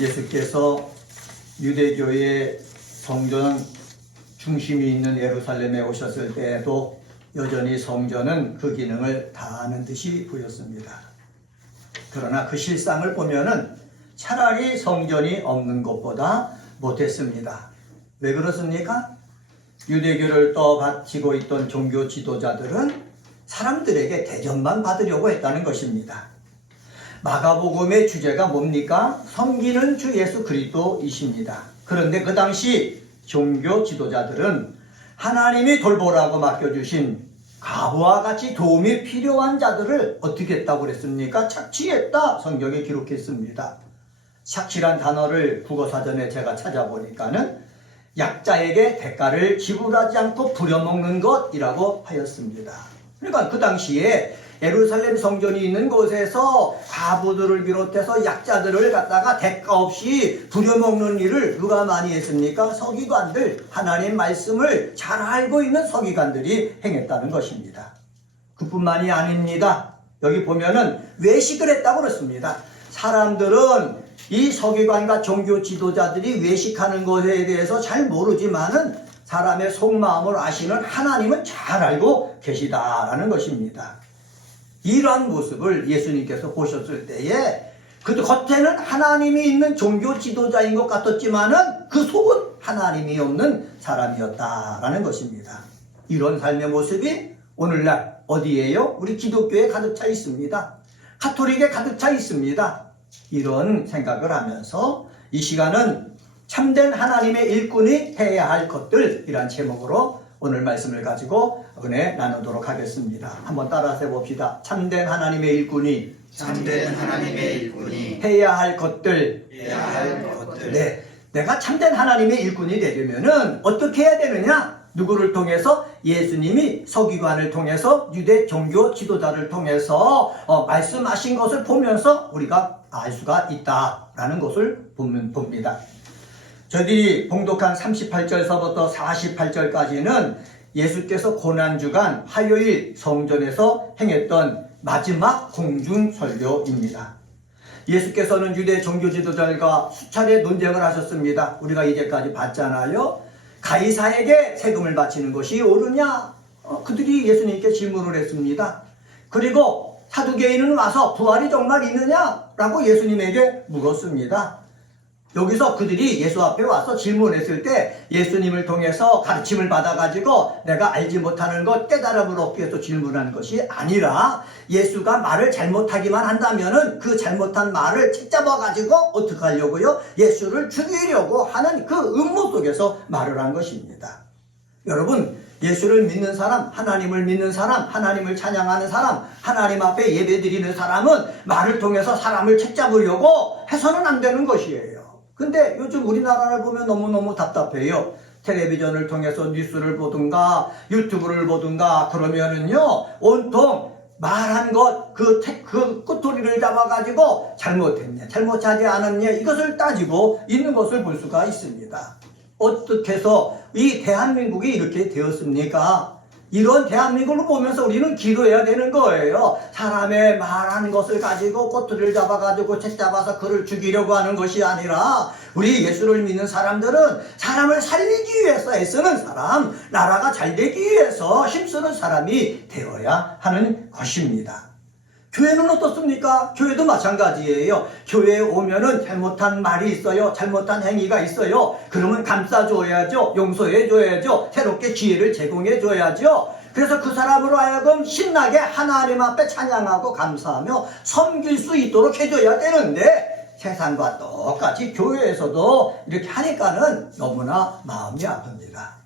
예수께서 유대교의 성전 중심이 있는 예루살렘에 오셨을 때에도 여전히 성전은 그 기능을 다하는 듯이 보였습니다. 그러나 그 실상을 보면은 차라리 성전이 없는 것보다 못했습니다. 왜 그렇습니까? 유대교를 떠받치고 있던 종교 지도자들은 사람들에게 대접만 받으려고 했다는 것입니다. 마가복음의 주제가 뭡니까? 섬기는 주 예수 그리스도이십니다. 그런데 그 당시 종교 지도자들은 하나님이 돌보라고 맡겨주신 과부와 같이 도움이 필요한 자들을 어떻게 했다고 그랬습니까? 착취했다 성경에 기록했습니다. 착취란 단어를 국어사전에 제가 찾아보니까는 약자에게 대가를 지불하지 않고 부려먹는 것이라고 하였습니다. 그러니까 그 당시에 예루살렘 성전이 있는 곳에서 과부들을 비롯해서 약자들을 갖다가 대가 없이 부려먹는 일을 누가 많이 했습니까? 서기관들, 하나님 말씀을 잘 알고 있는 서기관들이 행했다는 것입니다. 그뿐만이 아닙니다. 여기 보면은 외식을 했다고 그랬습니다. 사람들은 이 서기관과 종교 지도자들이 외식하는 것에 대해서 잘 모르지만은 사람의 속마음을 아시는 하나님은 잘 알고 계시다라는 것입니다. 이러한 모습을 예수님께서 보셨을 때에 그 겉에는 하나님이 있는 종교 지도자인 것 같았지만은 그 속은 하나님이 없는 사람이었다라는 것입니다. 이런 삶의 모습이 오늘날 어디에요? 우리 기독교에 가득 차 있습니다. 가톨릭에 가득 차 있습니다. 이런 생각을 하면서 이 시간은 참된 하나님의 일꾼이 해야 할 것들이란 제목으로 오늘 말씀을 가지고 은혜 나누도록 하겠습니다. 한번 따라서 해봅시다. 참된 하나님의 일꾼이 해야 할 것들. 네, 내가 참된 하나님의 일꾼이 되려면은 어떻게 해야 되느냐? 누구를 통해서? 예수님이 서기관을 통해서 유대 종교 지도자를 통해서 말씀하신 것을 보면서 우리가 알 수가 있다라는 것을 봅니다. 저희들이 봉독한 38절서부터 48절까지는 예수께서 고난주간 화요일 성전에서 행했던 마지막 공중설교입니다. 예수께서는 유대 종교 지도자들과 수차례 논쟁을 하셨습니다. 우리가 이제까지 봤잖아요. 가이사에게 세금을 바치는 것이 옳으냐? 그들이 예수님께 질문을 했습니다. 그리고 사두개인은 와서 부활이 정말 있느냐라고 예수님에게 물었습니다. 여기서 그들이 예수 앞에 와서 질문했을 때 예수님을 통해서 가르침을 받아가지고 내가 알지 못하는 것 깨달음을 얻기 위해서 질문하는 것이 아니라 예수가 말을 잘못하기만 한다면은 그 잘못한 말을 책잡아가지고 어떻게 하려고요? 예수를 죽이려고 하는 그 음모 속에서 말을 한 것입니다. 여러분, 예수를 믿는 사람, 하나님을 믿는 사람, 하나님을 찬양하는 사람, 하나님 앞에 예배드리는 사람은 말을 통해서 사람을 책잡으려고 해서는 안 되는 것이에요. 근데 요즘 우리나라를 보면 너무너무 답답해요. 텔레비전을 통해서 뉴스를 보든가 유튜브를 보든가 그러면은요 온통 말한 것 그 꼬투리를 잡아가지고 잘못했냐 잘못하지 않았냐 이것을 따지고 있는 것을 볼 수가 있습니다. 어떻게 해서 이 대한민국이 이렇게 되었습니까? 이런 대한민국을 보면서 우리는 기도해야 되는 거예요. 사람의 말하는 것을 가지고 꼬투리를 잡아가지고 책 잡아서 그를 죽이려고 하는 것이 아니라 우리 예수를 믿는 사람들은 사람을 살리기 위해서 애쓰는 사람, 나라가 잘 되기 위해서 힘쓰는 사람이 되어야 하는 것입니다. 교회는 어떻습니까? 교회도 마찬가지예요. 교회에 오면은 잘못한 말이 있어요. 잘못한 행위가 있어요. 그러면 감싸줘야죠. 용서해줘야죠. 새롭게 기회를 제공해줘야죠. 그래서 그 사람으로 하여금 신나게 하나님 앞에 찬양하고 감사하며 섬길 수 있도록 해줘야 되는데 세상과 똑같이 교회에서도 이렇게 하니까는 너무나 마음이 아픕니다.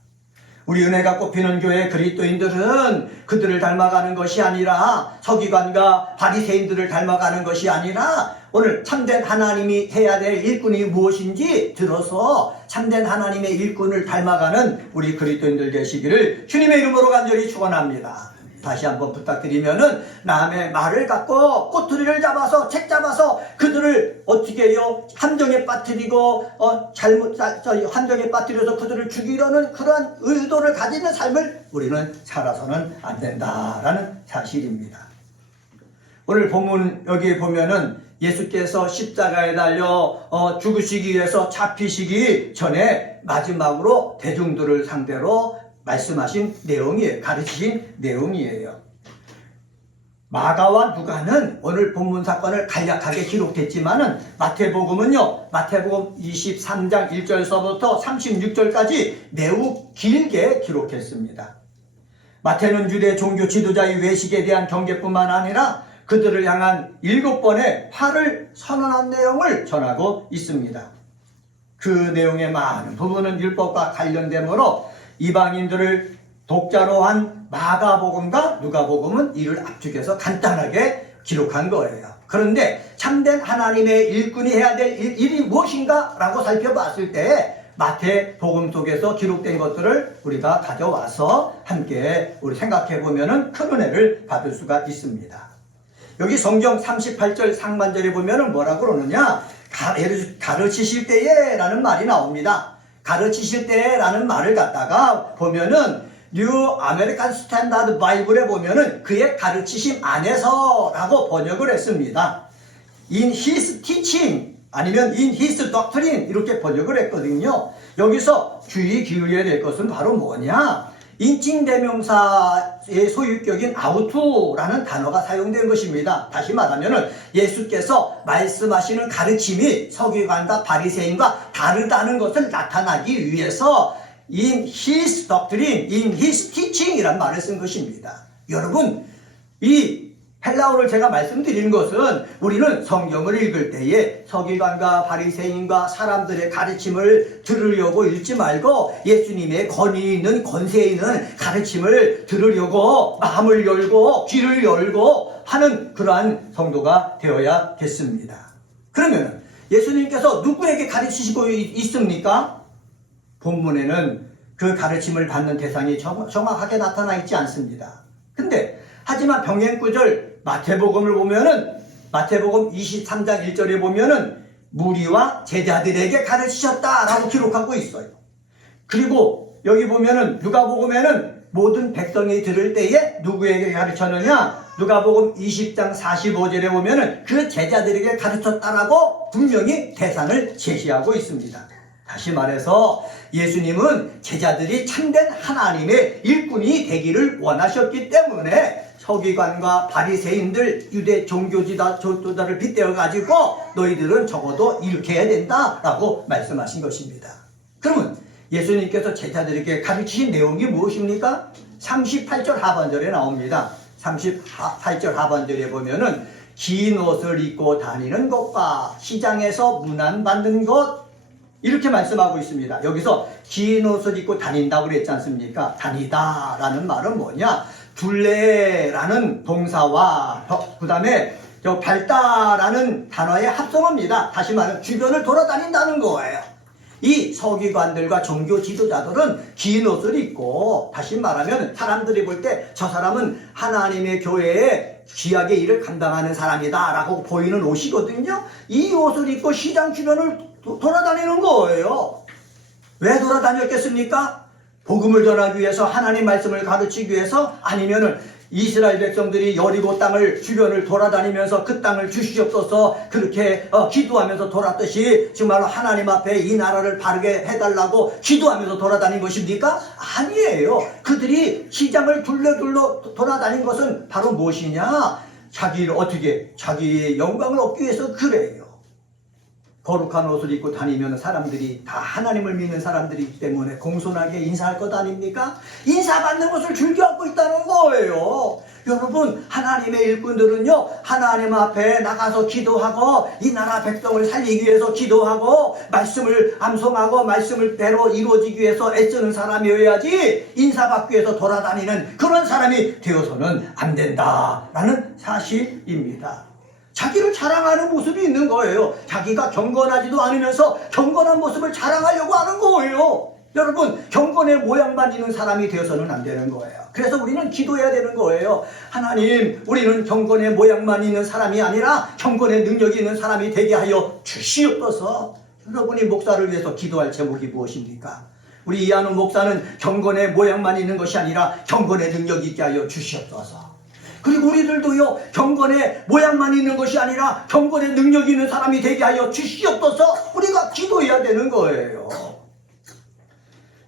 우리 은혜가 꽃피는 교회 그리스도인들은 그들을 닮아가는 것이 아니라 서기관과 바리새인들을 닮아가는 것이 아니라 오늘 참된 하나님이 해야 될 일꾼이 무엇인지 들어서 참된 하나님의 일꾼을 닮아가는 우리 그리스도인들 되시기를 주님의 이름으로 간절히 축원합니다. 다시 한번 부탁드리면은 남의 말을 갖고 꼬투리를 잡아서 책 잡아서 그들을 어떻게 해요? 함정에 빠뜨리고 함정에 빠뜨려서 그들을 죽이려는 그러한 의도를 가지는 삶을 우리는 살아서는 안 된다라는 사실입니다. 오늘 본문 여기 보면은 예수께서 십자가에 달려 죽으시기 위해서 잡히시기 전에 마지막으로 대중들을 상대로 말씀하신 내용이에요. 가르치신 내용이에요. 마가와 누가는 오늘 본문 사건을 간략하게 기록했지만은 마태복음은요, 마태복음 23장 1절서부터 36절까지 매우 길게 기록했습니다. 마태는 유대 종교 지도자의 외식에 대한 경계뿐만 아니라 그들을 향한 7번의 화를 선언한 내용을 전하고 있습니다. 그 내용의 많은 부분은 율법과 관련되므로 이방인들을 독자로 한 마가복음과 누가복음은 이를 압축해서 간단하게 기록한 거예요. 그런데 참된 하나님의 일꾼이 해야 될 일이 무엇인가 라고 살펴봤을 때 마태복음 속에서 기록된 것들을 우리가 가져와서 함께 우리 생각해 보면 큰 은혜를 받을 수가 있습니다. 여기 성경 38절 상반절에 보면 뭐라고 그러느냐, 가르치실 때에 라는 말이 나옵니다. 가르치실 때에 라는 말을 갖다가 보면은 뉴 아메리칸 스탠다드 바이블에 보면은 그의 가르치심 안에서 라고 번역을 했습니다. In his teaching 아니면 in his doctrine 이렇게 번역을 했거든요. 여기서 주의 기울여야 될 것은 바로 뭐냐, 인칭대명사의 소유격인 아우투라는 단어가 사용된 것입니다. 다시 말하면 예수께서 말씀하시는 가르침이 서기관과 바리새인과 다르다는 것을 나타나기 위해서 in his doctrine, in his teaching 이란 말을 쓴 것입니다. 여러분, 이 헬라어를 제가 말씀드리는 것은 우리는 성경을 읽을 때에 서기관과 바리새인과 사람들의 가르침을 들으려고 읽지 말고 예수님의 권위 있는 권세 있는 가르침을 들으려고 마음을 열고 귀를 열고 하는 그러한 성도가 되어야겠습니다. 그러면 예수님께서 누구에게 가르치시고 있습니까? 본문에는 그 가르침을 받는 대상이 정확하게 나타나 있지 않습니다. 근데 하지만 병행구절 마태복음을 보면은 마태복음 23장 1절에 보면은 무리와 제자들에게 가르치셨다라고 기록하고 있어요. 그리고 여기 보면은 누가복음에는 모든 백성이 들을 때에 누구에게 가르쳤느냐, 누가복음 20장 45절에 보면은 그 제자들에게 가르쳤다라고 분명히 대상을 제시하고 있습니다. 다시 말해서 예수님은 제자들이 참된 하나님의 일꾼이 되기를 원하셨기 때문에 서기관과 바리새인들 유대 종교 지도자를 빗대어 가지고 너희들은 적어도 이렇게 해야 된다라고 말씀하신 것입니다. 그러면 예수님께서 제자들에게 가르치신 내용이 무엇입니까? 38절 하반절에 나옵니다. 38절 하반절에 보면은 긴 옷을 입고 다니는 것과 시장에서 문안받는 것 이렇게 말씀하고 있습니다. 여기서 긴 옷을 입고 다닌다고 그랬지 않습니까? 다니다 라는 말은 뭐냐, 둘레라는 동사와 그 다음에 밟다라는 단어의 합성어입니다. 다시 말하면 주변을 돌아다닌다는 거예요. 이 서기관들과 종교 지도자들은 긴 옷을 입고, 다시 말하면 사람들이 볼 때 저 사람은 하나님의 교회에 귀하게 일을 감당하는 사람이다 라고 보이는 옷이거든요. 이 옷을 입고 시장 주변을 돌아다니는 거예요. 왜 돌아다녔겠습니까? 복음을 전하기 위해서, 하나님 말씀을 가르치기 위해서, 아니면은 이스라엘 백성들이 여리고 땅을 주변을 돌아다니면서 그 땅을 주시옵소서 그렇게 기도하면서 돌았듯이 정말로 하나님 앞에 이 나라를 바르게 해달라고 기도하면서 돌아다닌 것입니까? 아니에요. 그들이 시장을 둘러 돌아다닌 것은 바로 무엇이냐? 자기의 영광을 얻기 위해서 그래요. 거룩한 옷을 입고 다니면 사람들이 다 하나님을 믿는 사람들이기 때문에 공손하게 인사할 것 아닙니까? 인사받는 것을 즐겨하고 있다는 거예요. 여러분, 하나님의 일꾼들은요, 하나님 앞에 나가서 기도하고 이 나라 백성을 살리기 위해서 기도하고 말씀을 암송하고 말씀을 대로 이루어지기 위해서 애쓰는 사람이어야지 인사받기 위해서 돌아다니는 그런 사람이 되어서는 안 된다라는 사실입니다. 자기를 자랑하는 모습이 있는 거예요. 자기가 경건하지도 않으면서 경건한 모습을 자랑하려고 하는 거예요. 여러분, 경건의 모양만 있는 사람이 되어서는 안 되는 거예요. 그래서 우리는 기도해야 되는 거예요. 하나님, 우리는 경건의 모양만 있는 사람이 아니라 경건의 능력이 있는 사람이 되게 하여 주시옵소서. 여러분이 목사를 위해서 기도할 제목이 무엇입니까? 우리 이한우 목사는 경건의 모양만 있는 것이 아니라 경건의 능력이 있게 하여 주시옵소서. 그리고 우리들도요, 경건의 모양만 있는 것이 아니라 경건의 능력이 있는 사람이 되게 하여 주시옵소서. 우리가 기도해야 되는 거예요.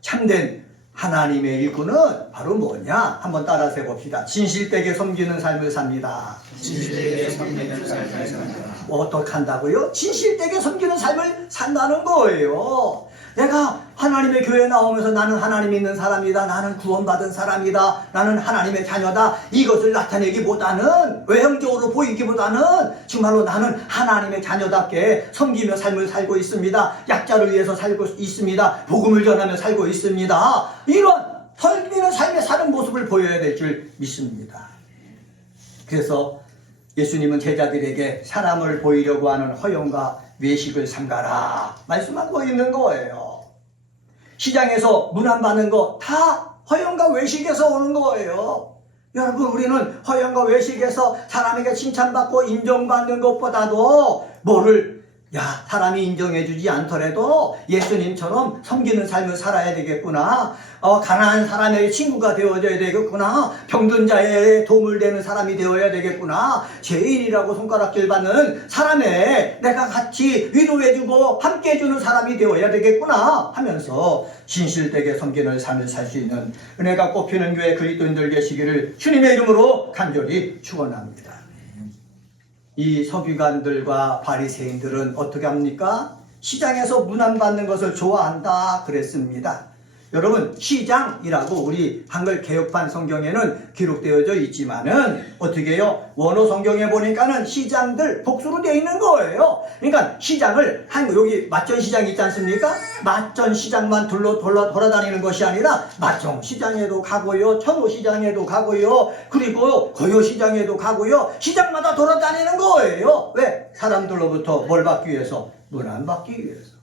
참된 하나님의 일꾼은 바로 뭐냐? 한번 따라서 해봅시다. 진실되게 섬기는 삶을 삽니다. 진실되게 섬기는 삶을 삽니다. 어떻게 한다고요? 진실되게 섬기는 삶을 산다는 거예요. 내가 하나님의 교회에 나오면서 나는 하나님 있는 사람이다, 나는 구원받은 사람이다, 나는 하나님의 자녀다, 이것을 나타내기보다는, 외형적으로 보이기보다는 정말로 나는 하나님의 자녀답게 섬기며 삶을 살고 있습니다. 약자를 위해서 살고 있습니다. 복음을 전하며 살고 있습니다. 이런 섬기는 삶에 사는 모습을 보여야 될 줄 믿습니다. 그래서 예수님은 제자들에게 사람을 보이려고 하는 허영과 외식을 삼가라 말씀하고 있는 거예요. 시장에서 문안받는 거 다 허영과 외식에서 오는 거예요. 여러분, 우리는 허영과 외식에서 사람에게 칭찬받고 인정받는 것보다도 사람이 인정해주지 않더라도 예수님처럼 섬기는 삶을 살아야 되겠구나. 가난한 사람의 친구가 되어줘야 되겠구나. 병든 자의 도움을 되는 사람이 되어야 되겠구나. 죄인이라고 손가락질 받는 사람에 내가 같이 위로해주고 함께해주는 사람이 되어야 되겠구나 하면서 진실되게 섬기는 삶을 살 수 있는 은혜가 꽃피는 교회 그리스도인들 되시기를 주님의 이름으로 간절히 축원합니다. 이 서기관들과 바리새인들은 어떻게 합니까? 시장에서 문안받는 것을 좋아한다 그랬습니다. 여러분, 시장이라고 우리 한글 개혁판 성경에는 기록되어져 있지만은 어떻게 해요? 원어 성경에 보니까는 시장들 복수로 되어 있는 거예요. 그러니까 시장을 여기 맞전시장 있지 않습니까? 맞전시장만 돌아다니는 것이 아니라 맞정시장에도 가고요, 천호시장에도 가고요, 그리고 거요시장에도 가고요, 시장마다 돌아다니는 거예요. 왜? 사람들로부터 뭘 받기 위해서? 문안 받기 위해서.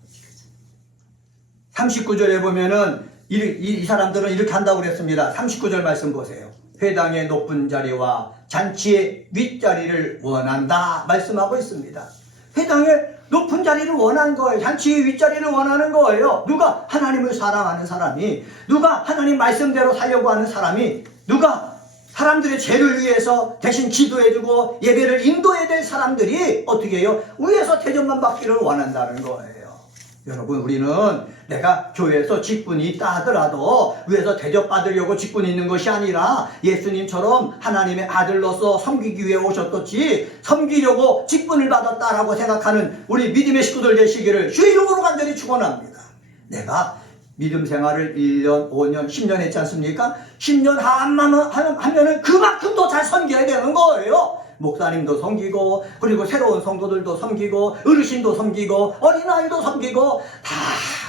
39절에 보면은 이 사람들은 이렇게 한다고 그랬습니다. 39절 말씀 보세요. 회당의 높은 자리와 잔치의 윗자리를 원한다 말씀하고 있습니다. 회당의 높은 자리를 원한 거예요. 잔치의 윗자리를 원하는 거예요. 누가? 하나님을 사랑하는 사람이, 누가 하나님 말씀대로 살려고 하는 사람이, 누가 사람들의 죄를 위해서 대신 기도해주고 예배를 인도해야 될 사람들이 어떻게 해요? 위에서 대접만 받기를 원한다는 거예요. 여러분, 우리는 내가 교회에서 직분이 있다 하더라도 위에서 대접받으려고 직분이 있는 것이 아니라 예수님처럼 하나님의 아들로서 섬기기 위해 오셨듯이 섬기려고 직분을 받았다라고 생각하는 우리 믿음의 식구들 되시기를 주의 이름으로 간절히 축원합니다. 내가 믿음 생활을 1년, 5년, 10년 했지 않습니까? 10년 하면은 그만큼 더 잘 섬겨야 되는 거예요. 목사님도 섬기고, 그리고 새로운 성도들도 섬기고, 어르신도 섬기고, 어린아이도 섬기고, 다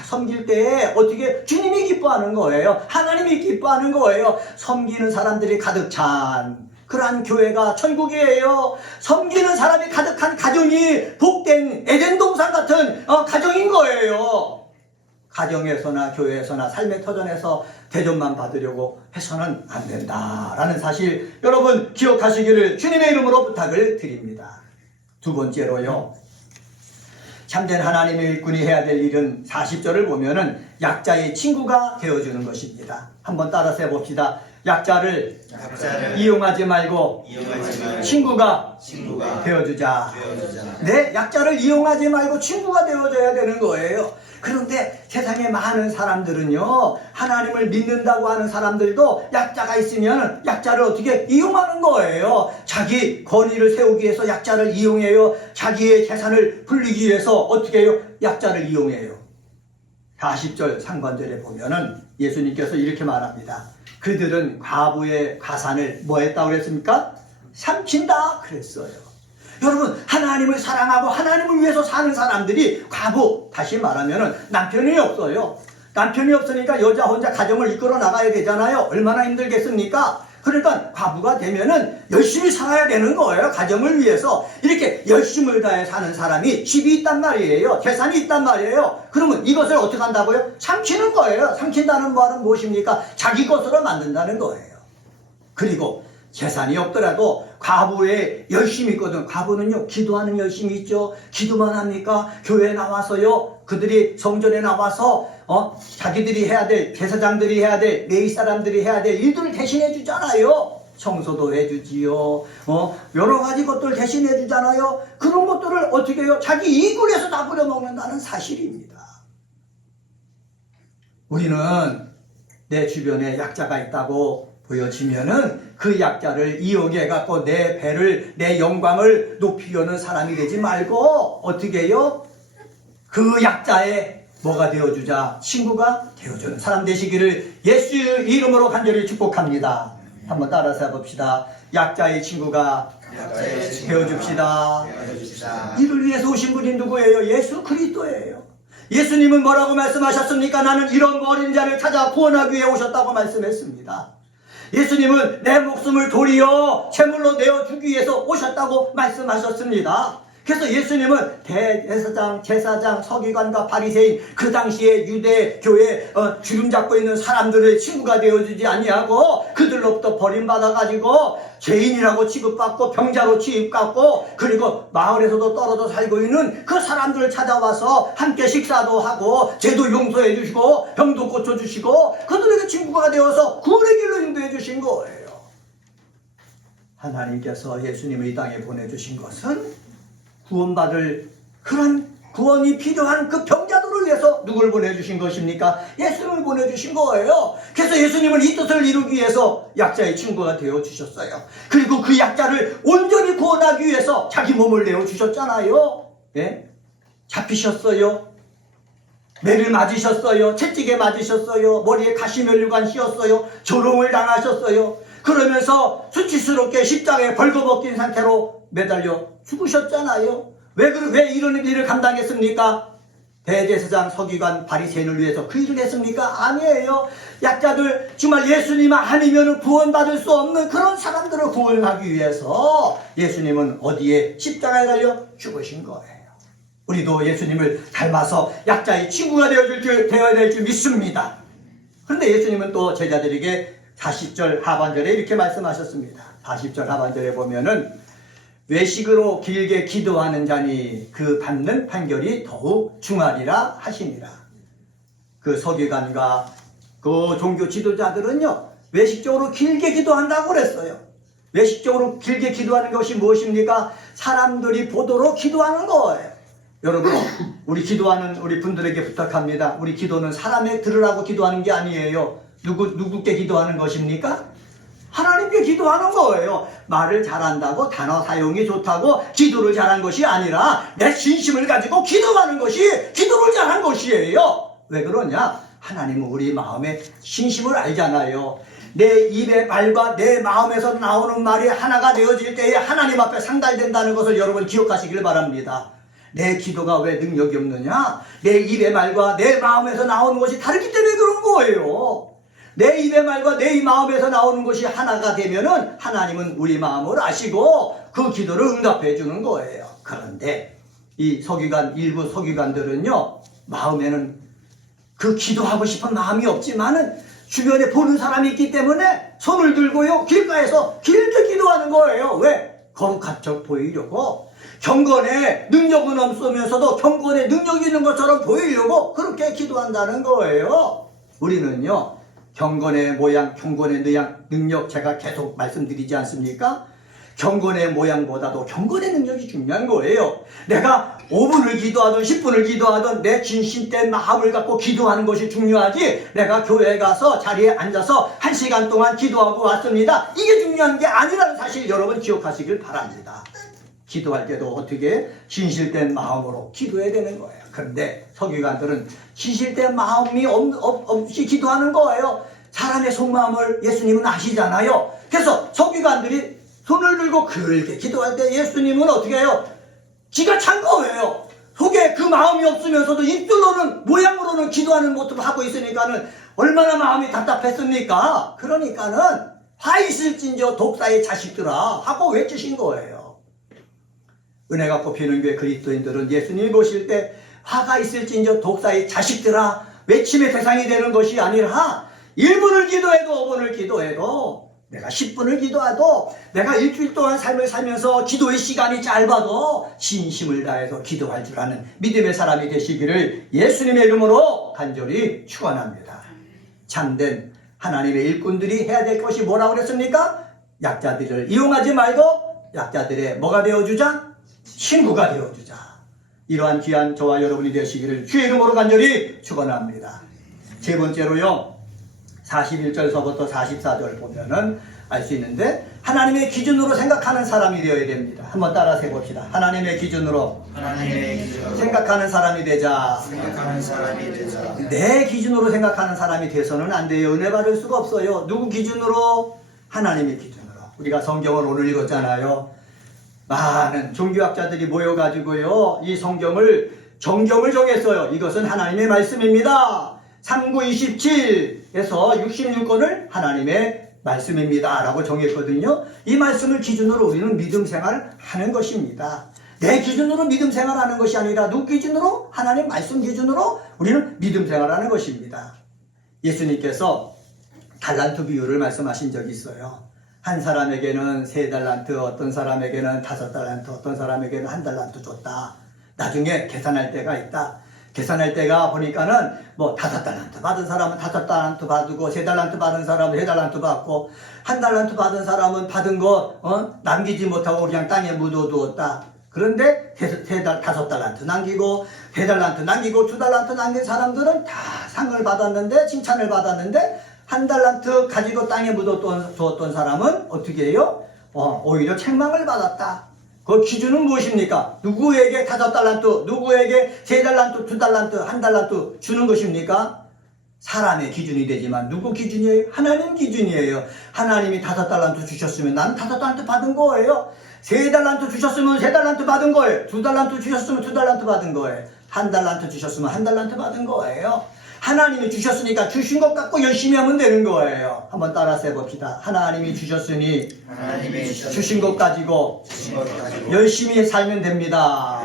섬길 때 어떻게 주님이 기뻐하는 거예요. 하나님이 기뻐하는 거예요. 섬기는 사람들이 가득 찬 그러한 교회가 천국이에요. 섬기는 사람이 가득한 가정이 복된 에덴 동산 같은 가정인 거예요. 가정에서나 교회에서나 삶의 터전에서 대접만 받으려고 해서는 안 된다라는 사실 여러분 기억하시기를 주님의 이름으로 부탁을 드립니다. 두 번째로요, 참된 하나님의 일꾼이 해야 될 일은 40절을 보면은 약자의 친구가 되어주는 것입니다. 한번 따라서 해봅시다. 약자를 이용하지 말고 친구가 되어주자. 네, 약자를 이용하지 말고 친구가 되어줘야 되는 거예요. 그런데 세상에 많은 사람들은요, 하나님을 믿는다고 하는 사람들도 약자가 있으면 약자를 어떻게 이용하는 거예요. 자기 권위를 세우기 위해서 약자를 이용해요. 자기의 재산을 불리기 위해서 어떻게 해요? 약자를 이용해요. 40절 상반절에 보면은 예수님께서 이렇게 말합니다. 그들은 과부의 가산을 뭐 했다고 그랬습니까? 삼킨다 그랬어요. 여러분, 하나님을 사랑하고 하나님을 위해서 사는 사람들이 과부, 다시 말하면 남편이 없어요. 남편이 없으니까 여자 혼자 가정을 이끌어 나가야 되잖아요. 얼마나 힘들겠습니까? 그러니까 과부가 되면은 열심히 살아야 되는 거예요. 가정을 위해서. 이렇게 열심을 다해 사는 사람이 집이 있단 말이에요. 재산이 있단 말이에요. 그러면 이것을 어떻게 한다고요? 삼키는 거예요. 삼킨다는 말은 무엇입니까? 자기 것으로 만든다는 거예요. 그리고 재산이 없더라도 과부에 열심히 있거든. 과부는요, 기도하는 열심이 있죠. 기도만 합니까? 교회에 나와서요, 그들이 성전에 나와서 자기들이 해야 될, 제사장들이 해야 될, 레위 사람들이 해야 될 일들을 대신해 주잖아요. 청소도 해주지요. 여러 가지 것들 대신해 주잖아요. 그런 것들을 어떻게 해요? 자기 이익을 위해서 다 부려먹는다는 사실입니다. 우리는 내 주변에 약자가 있다고 보여지면은 그 약자를 이용해 갖고 내 배를, 내 영광을 높이려는 사람이 되지 말고 어떻게 해요? 그 약자의 뭐가 되어주자? 친구가 되어주는 사람 되시기를 예수 이름으로 간절히 축복합니다. 한번 따라서 해봅시다. 약자의 친구가 되어줍시다. 이를 위해서 오신 분이 누구예요? 예수 그리스도예요. 예수님은 뭐라고 말씀하셨습니까? 나는 이런 어린 자를 찾아 구원하기 위해 오셨다고 말씀했습니다. 예수님은 내 목숨을 도리어 제물로 내어주기 위해서 오셨다고 말씀하셨습니다. 그래서 예수님은 대제사장, 제사장, 서기관과 바리새인, 그 당시에 유대 교회 주름 잡고 있는 사람들의 친구가 되어주지 아니하고 그들로부터 버림받아가지고 죄인이라고 취급받고 병자로 취급받고 그리고 마을에서도 떨어져 살고 있는 그 사람들을 찾아와서 함께 식사도 하고 죄도 용서해 주시고 병도 고쳐주시고 그들에게 친구가 되어서 구원의 길로 인도해 주신 거예요. 하나님께서 예수님을 이 땅에 보내주신 것은 구원받을 그런 구원이 필요한 그 병자들을 위해서 누굴 보내주신 것입니까? 예수님을 보내주신 거예요. 그래서 예수님은 이 뜻을 이루기 위해서 약자의 친구가 되어주셨어요. 그리고 그 약자를 온전히 구원하기 위해서 자기 몸을 내어주셨잖아요. 예? 잡히셨어요. 매를 맞으셨어요. 채찍에 맞으셨어요. 머리에 가시면류관 씌웠어요. 조롱을 당하셨어요. 그러면서 수치스럽게 십자가에 벌거벗긴 상태로 매달려 죽으셨잖아요. 왜 이런 일을 감당했습니까? 대제사장, 서기관, 바리새인을 위해서 그 일을 했습니까? 아니에요. 약자들, 정말 예수님 아니면 구원받을 수 없는 그런 사람들을 구원하기 위해서 예수님은 어디에 십자가에 달려 죽으신 거예요. 우리도 예수님을 닮아서 약자의 친구가 되어야 될 줄 믿습니다. 그런데 예수님은 또 제자들에게 40절 하반절에 이렇게 말씀하셨습니다. 40절 하반절에 보면은 외식으로 길게 기도하는 자니 그 받는 판결이 더욱 중하리라 하시니라. 그 서기관과 그 종교 지도자들은요, 외식적으로 길게 기도한다고 그랬어요. 외식적으로 길게 기도하는 것이 무엇입니까? 사람들이 보도록 기도하는 거예요. 여러분, 우리 기도하는 우리 분들에게 부탁합니다. 우리 기도는 사람의 들으라고 기도하는 게 아니에요. 누구께 기도하는 것입니까? 하나님께 기도하는 거예요. 말을 잘한다고 단어 사용이 좋다고 기도를 잘한 것이 아니라 내 진심을 가지고 기도하는 것이 기도를 잘한 것이에요. 왜 그러냐? 하나님은 우리 마음의 진심을 알잖아요. 내 입의 말과 내 마음에서 나오는 말이 하나가 되어질 때에 하나님 앞에 상달된다는 것을 여러분 기억하시길 바랍니다. 내 기도가 왜 능력이 없느냐? 내 입의 말과 내 마음에서 나오는 것이 다르기 때문에 그런 거예요. 내 입의 말과 내 마음에서 나오는 것이 하나가 되면은 하나님은 우리 마음을 아시고 그 기도를 응답해 주는 거예요. 그런데 이 일부 서기관들은요, 마음에는 그 기도하고 싶은 마음이 없지만은 주변에 보는 사람이 있기 때문에 손을 들고요, 길가에서 길게 기도하는 거예요. 왜? 거룩한 척 보이려고. 경건에 능력은 없으면서도 경건에 능력이 있는 것처럼 보이려고 그렇게 기도한다는 거예요. 우리는요, 경건의 모양, 경건의 능력 제가 계속 말씀드리지 않습니까? 경건의 모양보다도 경건의 능력이 중요한 거예요. 내가 5분을 기도하든 10분을 기도하든 내 진심된 마음을 갖고 기도하는 것이 중요하지, 내가 교회에 가서 자리에 앉아서 1시간 동안 기도하고 왔습니다, 이게 중요한 게 아니라는 사실 여러분 기억하시길 바랍니다. 기도할 때도 어떻게 진실된 마음으로 기도해야 되는 거예요. 그런데 서기관들은 진실된 마음이 없이 기도하는 거예요. 사람의 속마음을 예수님은 아시잖아요. 그래서 서기관들이 손을 들고 그렇게 기도할 때 예수님은 어떻게 해요? 기가 찬 거예요. 속에 그 마음이 없으면서도 입술로는, 모양으로는 기도하는 모습을 하고 있으니까는 얼마나 마음이 답답했습니까? 그러니까는 화 있을진저 독사의 자식들아 하고 외치신 거예요. 은혜가 꼽히는 교회 그리스도인들은 예수님이 보실 때 화가 있을진저 독사의 자식들아 외침의 대상이 되는 것이 아니라 1분을 기도해도 5분을 기도해도 내가 10분을 기도해도 내가 일주일 동안 삶을 살면서 기도의 시간이 짧아도 진심을 다해서 기도할 줄 아는 믿음의 사람이 되시기를 예수님의 이름으로 간절히 축원합니다. 참된 하나님의 일꾼들이 해야 될 것이 뭐라고 그랬습니까? 약자들을 이용하지 말고 약자들의 뭐가 되어주자? 친구가 되어주자. 이러한 귀한 저와 여러분이 되시기를 주의 이름으로 간절히 축원합니다. 세 번째로요, 41절서부터 44절 보면은 알 수 있는데, 하나님의 기준으로 생각하는 사람이 되어야 됩니다. 한번 따라서 해봅시다. 하나님의 기준으로 생각하는 사람이 되자. 생각하는 사람이 되자. 내 기준으로 생각하는 사람이 돼서는 안 돼요. 은혜 받을 수가 없어요. 누구 기준으로? 하나님의 기준으로. 우리가 성경을 오늘 읽었잖아요. 많은 종교학자들이 모여가지고요, 이 정경을 정했어요. 이것은 하나님의 말씀입니다. 3927에서 66권을 하나님의 말씀입니다 라고 정했거든요. 이 말씀을 기준으로 우리는 믿음 생활을 하는 것입니다. 내 기준으로 믿음 생활하는 것이 아니라 누구 기준으로? 하나님 말씀 기준으로 우리는 믿음 생활하는 것입니다. 예수님께서 달란트 비유를 말씀하신 적이 있어요. 한 사람에게는 3달란트, 어떤 사람에게는 5달란트, 어떤 사람에게는 1달란트 줬다. 나중에 계산할 때가 있다. 계산할 때가 보니까는 뭐 5달란트 받은 사람은 5달란트 받고, 3달란트 받은 사람은 3달란트 받고, 1달란트 받은 사람은 받은 거 남기지 못하고 그냥 땅에 묻어두었다. 그런데 5달란트 남기고, 3달란트 남기고, 2달란트 남긴 사람들은 다 상을 받았는데, 칭찬을 받았는데, 1달란트 가지고 땅에 묻어두었던 사람은 어떻게 해요? 오히려 책망을 받았다. 그 기준은 무엇입니까? 누구에게 5달란트, 누구에게 3달란트, 2달란트, 1달란트 주는 것입니까? 사람의 기준이 되지만 누구 기준이에요? 하나님 기준이에요. 하나님이 5달란트 주셨으면 나는 5달란트 받은 거예요. 3달란트 주셨으면 3달란트 받은 거예요. 2달란트 주셨으면 2달란트 받은 거예요. 1달란트 주셨으면 1달란트 받은 거예요. 하나님이 주셨으니까 주신 것 갖고 열심히 하면 되는 거예요. 한번 따라서 해봅시다. 하나님이 주셨으니 주신 것 가지고 열심히 살면 됩니다.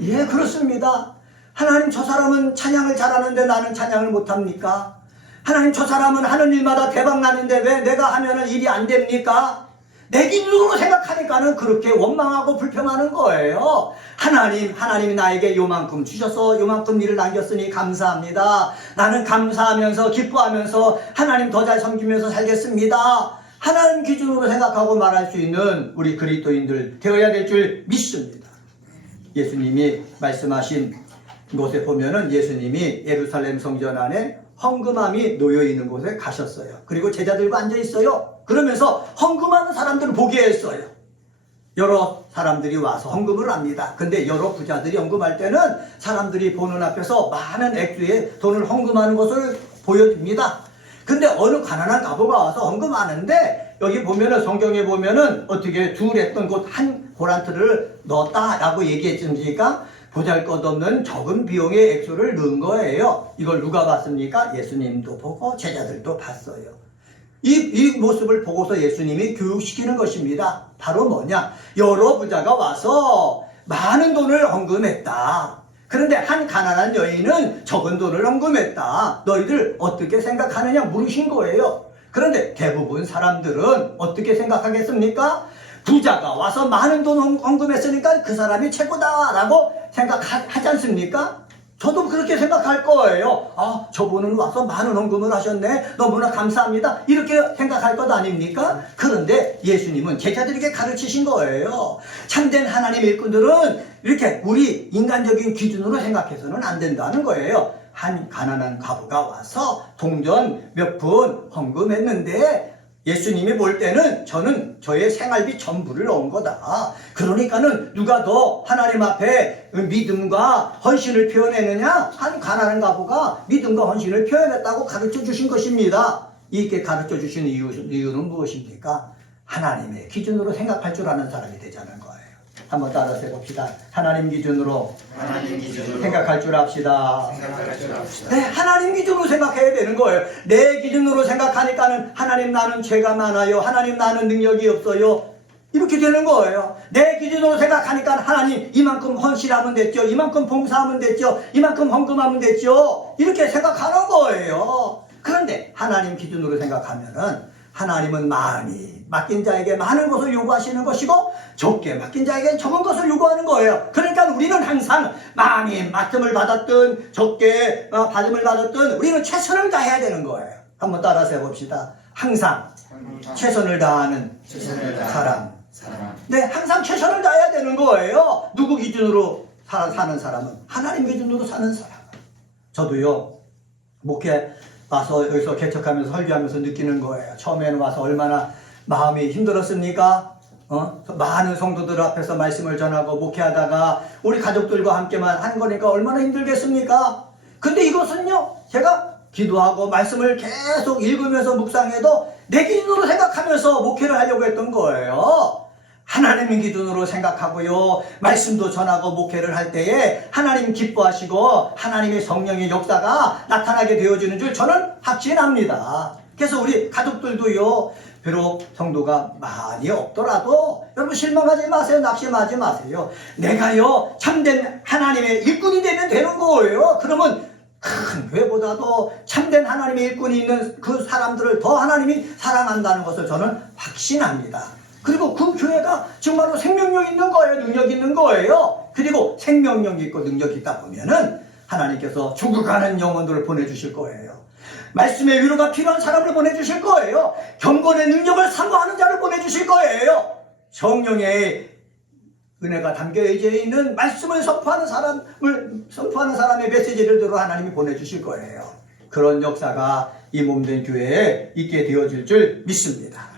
예, 그렇습니다. 하나님, 저 사람은 찬양을 잘하는데 나는 찬양을 못합니까? 하나님, 저 사람은 하는 일마다 대박 나는데 왜 내가 하면은 일이 안 됩니까? 내 기준으로 생각하니까는 그렇게 원망하고 불평하는 거예요. 하나님이 나에게 요만큼 주셔서 요만큼 일을 남겼으니 감사합니다. 나는 감사하면서 기뻐하면서 하나님 더 잘 섬기면서 살겠습니다. 하나님 기준으로 생각하고 말할 수 있는 우리 그리스도인들 되어야 될 줄 믿습니다. 예수님이 말씀하신 곳에 보면은 예수님이 예루살렘 성전 안에 헌금함이 놓여 있는 곳에 가셨어요. 그리고 제자들과 앉아 있어요. 그러면서 헌금하는 사람들을 보게 했어요. 여러 사람들이 와서 헌금을 합니다. 근데 여러 부자들이 헌금할 때는 사람들이 보는 앞에서 많은 액수의 돈을 헌금하는 것을 보여줍니다. 근데 어느 가난한 가부가 와서 헌금하는데, 여기 보면은 성경에 보면은 어떻게 둘했던 곳 한 고란트를 넣었다라고 얘기했습니까? 보잘것없는 적은 비용의 액수를 넣은 거예요. 이걸 누가 봤습니까? 예수님도 보고 제자들도 봤어요. 이 모습을 보고서 예수님이 교육시키는 것입니다. 바로 뭐냐? 여러 부자가 와서 많은 돈을 헌금했다. 그런데 한 가난한 여인은 적은 돈을 헌금했다. 너희들 어떻게 생각하느냐 물으신 거예요. 그런데 대부분 사람들은 어떻게 생각하겠습니까? 부자가 와서 많은 돈 헌금했으니까 그 사람이 최고다라고 생각하지 않습니까? 저도 그렇게 생각할 거예요. 아, 저분은 와서 많은 헌금을 하셨네. 너무나 감사합니다. 이렇게 생각할 것 아닙니까? 그런데 예수님은 제자들에게 가르치신 거예요. 참된 하나님의 일꾼들은 이렇게 우리 인간적인 기준으로 생각해서는 안 된다는 거예요. 한 가난한 과부가 와서 동전 몇 푼 헌금했는데 예수님이 볼 때는 저는 저의 생활비 전부를 넣은 거다. 그러니까는 누가 더 하나님 앞에 믿음과 헌신을 표현했느냐? 한 가난한 가부가 믿음과 헌신을 표현했다고 가르쳐 주신 것입니다. 이렇게 가르쳐 주신 이유는 무엇입니까? 하나님의 기준으로 생각할 줄 아는 사람이 되자는 거예요. 한번 따라서 해봅시다. 하나님 기준으로 생각할 줄 압시다. 네, 하나님 기준으로 생각해야 되는 거예요. 내 기준으로 생각하니까는 하나님 나는 죄가 많아요. 하나님 나는 능력이 없어요. 이렇게 되는 거예요. 내 기준으로 생각하니까 하나님 이만큼 헌신하면 됐죠. 이만큼 봉사하면 됐죠. 이만큼 헌금하면 됐죠. 이렇게 생각하는 거예요. 그런데 하나님 기준으로 생각하면은 하나님은 많이 맡긴 자에게 많은 것을 요구하시는 것이고 적게 맡긴 자에게 적은 것을 요구하는 거예요. 그러니까 우리는 항상 많이 맡음을 받았든 적게 받음을 받았든 우리는 최선을 다해야 되는 거예요. 한번 따라서 해봅시다. 항상 최선을 다하는 최선을 다하는 사람. 사람. 네, 항상 최선을 다해야 되는 거예요. 누구 기준으로 사는 사람은? 하나님 기준으로 사는 사람. 저도요, 목회 와서 여기서 개척하면서 설교하면서 느끼는 거예요. 처음에는 와서 얼마나 마음이 힘들었습니까? 많은 성도들 앞에서 말씀을 전하고 목회하다가 우리 가족들과 함께만 한 거니까 얼마나 힘들겠습니까? 근데 이것은요, 제가 기도하고 말씀을 계속 읽으면서 묵상해도 내 기준으로 생각하면서 목회를 하려고 했던 거예요. 하나님의 기준으로 생각하고요, 말씀도 전하고 목회를 할 때에 하나님 기뻐하시고 하나님의 성령의 역사가 나타나게 되어지는 줄 저는 확신합니다. 그래서 우리 가족들도요, 비록 성도가 많이 없더라도 여러분 실망하지 마세요. 낙심하지 마세요. 내가요 참된 하나님의 일꾼이 되면 되는 거예요. 그러면 큰 교회보다도 참된 하나님의 일꾼이 있는 그 사람들을 더 하나님이 사랑한다는 것을 저는 확신합니다. 그리고 그 교회가 정말로 생명력 있는 거예요. 능력 있는 거예요. 그리고 생명력이 있고 능력이 있다 보면은 하나님께서 죽어가는 영혼들을 보내주실 거예요. 말씀의 위로가 필요한 사람을 보내주실 거예요. 경건의 능력을 사모하는 자를 보내주실 거예요. 성령의 은혜가 담겨져 있는 말씀을 선포하는 사람의 메시지를 들어 하나님이 보내주실 거예요. 그런 역사가 이 몸된 교회에 있게 되어질 줄 믿습니다.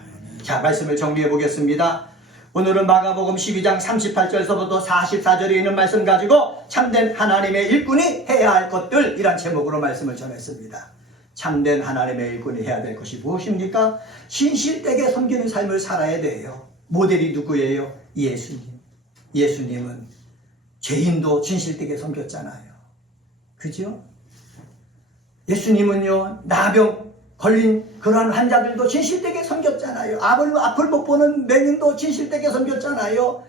자, 말씀을 정리해 보겠습니다. 오늘은 마가복음 12장 38절서부터 44절에 있는 말씀 가지고 참된 하나님의 일꾼이 해야 할 것들이란 제목으로 말씀을 전했습니다. 참된 하나님의 일꾼이 해야 될 것이 무엇입니까? 신실되게 섬기는 삶을 살아야 돼요. 모델이 누구예요? 예수님. 예수님은 죄인도 진실되게 섬겼잖아요. 그죠? 예수님은요, 나병 걸린 그러한 환자들도 진실되게 섬겼잖아요. 앞을 못 보는 맹인도 진실되게 섬겼잖아요.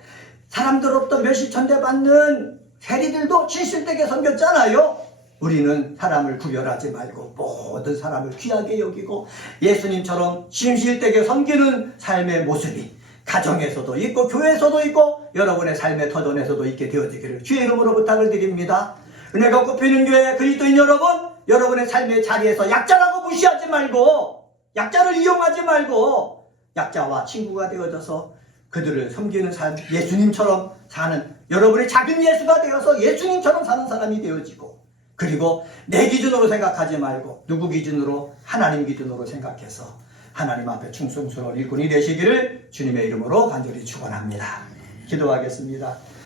사람들로부터 멸시천대 받는 세리들도 진실되게 섬겼잖아요. 우리는 사람을 구별하지 말고 모든 사람을 귀하게 여기고 예수님처럼 진실되게 섬기는 삶의 모습이 가정에서도 있고 교회에서도 있고 여러분의 삶의 터전에서도 있게 되어지기를 주의 이름으로 부탁을 드립니다. 은혜가 꼽히는 교회 그리스도인 여러분, 여러분의 삶의 자리에서 약자라고 무시하지 말고, 약자를 이용하지 말고 약자와 친구가 되어져서 그들을 섬기는 삶, 예수님처럼 사는, 여러분의 작은 예수가 되어서 예수님처럼 사는 사람이 되어지고, 그리고 내 기준으로 생각하지 말고 누구 기준으로? 하나님 기준으로 생각해서 하나님 앞에 충성스러운 일꾼이 되시기를 주님의 이름으로 간절히 축원합니다. 기도하겠습니다.